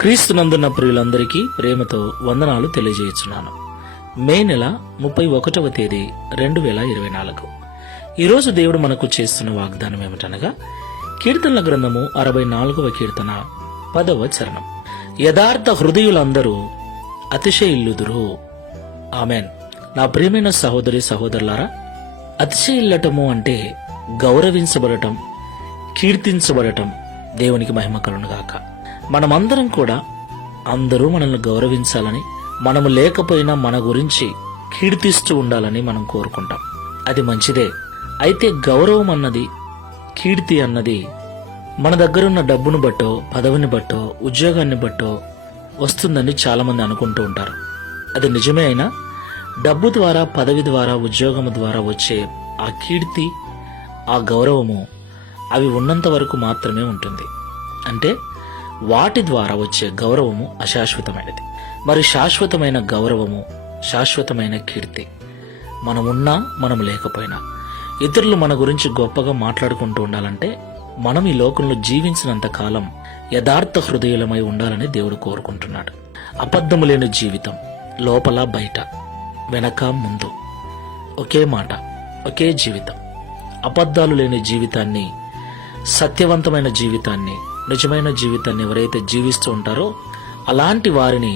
క్రీస్తునందున్న ప్రియులందరికీ ప్రేమతో వందనాలు తెలియజేస్తున్నాను. మే నెల 31వ తేదీ 2024. ఈరోజు దేవుడు మనకు చేస్తున్న వాగ్దానం ఏమిటనగా కీర్తనల గ్రంథము 64వ కీర్తన 10వ చరణం. యథార్థ హృదయులందరూ అతిశయిల్లుదురు. ఆమెన్. నా ప్రియమైన సహోదరి సహోదరులారా, అతిశయిల్లటము అంటే గౌరవించబడటం, కీర్తించబడటం. దేవునికి మహిమ కలుగునుగాక. మనమందరం కూడా అందరూ మనల్ని గౌరవించాలని, మనము లేకపోయినా మన గురించి కీర్తిస్తూ ఉండాలని మనం కోరుకుంటాం. అది మంచిదే. అయితే గౌరవం అన్నది, కీర్తి అన్నది మన దగ్గరున్న డబ్బును బట్టో, పదవిని బట్టో, ఉద్యోగాన్ని బట్టో వస్తుందని చాలా మంది అనుకుంటూ ఉంటారు. అది నిజమే. అయినా డబ్బు ద్వారా, పదవి ద్వారా, ఉద్యోగం ద్వారా వచ్చే ఆ కీర్తి, ఆ గౌరవము అవి ఉన్నంత వరకు మాత్రమే ఉంటుంది. అంటే వాటి ద్వారా వచ్చే గౌరవము అశాశ్వతమైనది. మరి శాశ్వతమైన గౌరవము, శాశ్వతమైన కీర్తి మనమున్నా మనం లేకపోయినా ఇతరులు మన గురించి గొప్పగా మాట్లాడుకుంటూ ఉండాలంటే మనం ఈ లోకంలో జీవించినంత కాలం యథార్థ హృదయులమై ఉండాలని దేవుడు కోరుకుంటున్నాడు. అబద్ధము లేని జీవితం, లోపల బయట, వెనక ముందు ఒకే మాట, ఒకే జీవితం. అబద్ధాలు లేని జీవితాన్ని, సత్యవంతమైన జీవితాన్ని, నిజమైన జీవితాన్ని ఎవరైతే జీవిస్తూ ఉంటారో అలాంటి వారిని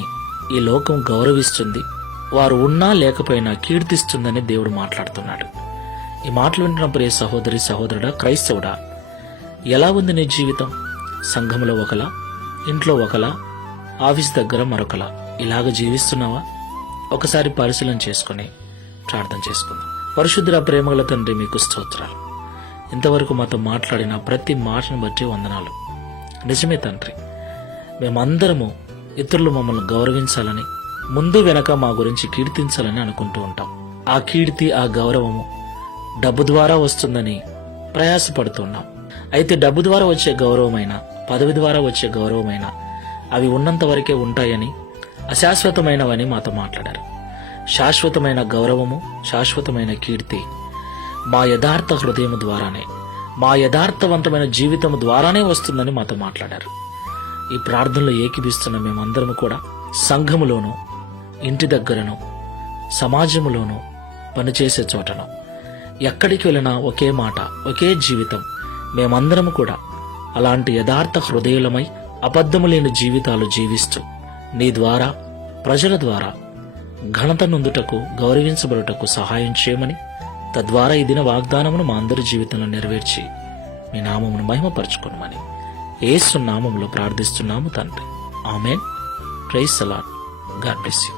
ఈ లోకం గౌరవిస్తుంది. వారు ఉన్నా లేకపోయినా కీర్తిస్తుందని దేవుడు మాట్లాడుతున్నాడు. ఈ మాటలు వింటున్న ప్రియ సహోదరి సహోదరుడా, క్రైస్తవుడా, ఎలా ఉంది నీ జీవితం? సంఘంలో ఒకలా, ఇంట్లో ఒకలా, ఆఫీస్ దగ్గర మరొకలా ఇలాగ జీవిస్తున్నావా? ఒకసారి పరిశీలన చేసుకుని ప్రార్థన చేసుకుందాం. పరిశుద్ధుల ప్రేమగల తండ్రి, మీకు స్తోత్రాలు. ఇంతవరకు మాతో మాట్లాడిన ప్రతి మాటను బట్టి వందనాలు. నిజమే తండ్రి, మేమందరము ఇతరులు మమ్మల్ని గౌరవించాలని, ముందు వెనక మా గురించి కీర్తించాలని అనుకుంటూ ఉంటాం. ఆ కీర్తి, ఆ గౌరవము డబ్బు ద్వారా వస్తుందని ప్రయాసపడుతున్నాం. అయితే డబ్బు ద్వారా వచ్చే గౌరవమైనా, పదవి ద్వారా వచ్చే గౌరవమైనా అవి ఉన్నంత వరకే ఉంటాయని, అశాశ్వతమైనవని మాతో మాట్లాడారు. శాశ్వతమైన గౌరవము, శాశ్వతమైన కీర్తి మా యథార్థ హృదయం ద్వారానే, మా యథార్థవంతమైన జీవితం ద్వారానే వస్తుందని మాతో మాట్లాడారు. ఈ ప్రార్థనలో ఏకీభిస్తున్న మేమందరము కూడా సంఘములోను, ఇంటి దగ్గరను, సమాజంలోను, పనిచేసే చోటను, ఎక్కడికి వెళ్ళినా ఒకే మాట, ఒకే జీవితం. మేమందరము కూడా అలాంటి యథార్థ హృదయులమై అబద్ధము లేని జీవితాలు జీవిస్తూ నీ ద్వారా, ప్రజల ద్వారా ఘనత నొందుటకు, గౌరవించబడుటకు సహాయం చేయమని, తద్వారా ఈ దిన వాగ్దానమును మా అందరి జీవితంలో నెరవేర్చి మీ నామమును మహిమపరచుకొనమని యేసు నామములో ప్రార్థిస్తున్నాము తండ్రి. Amen. Praise the Lord. God bless you.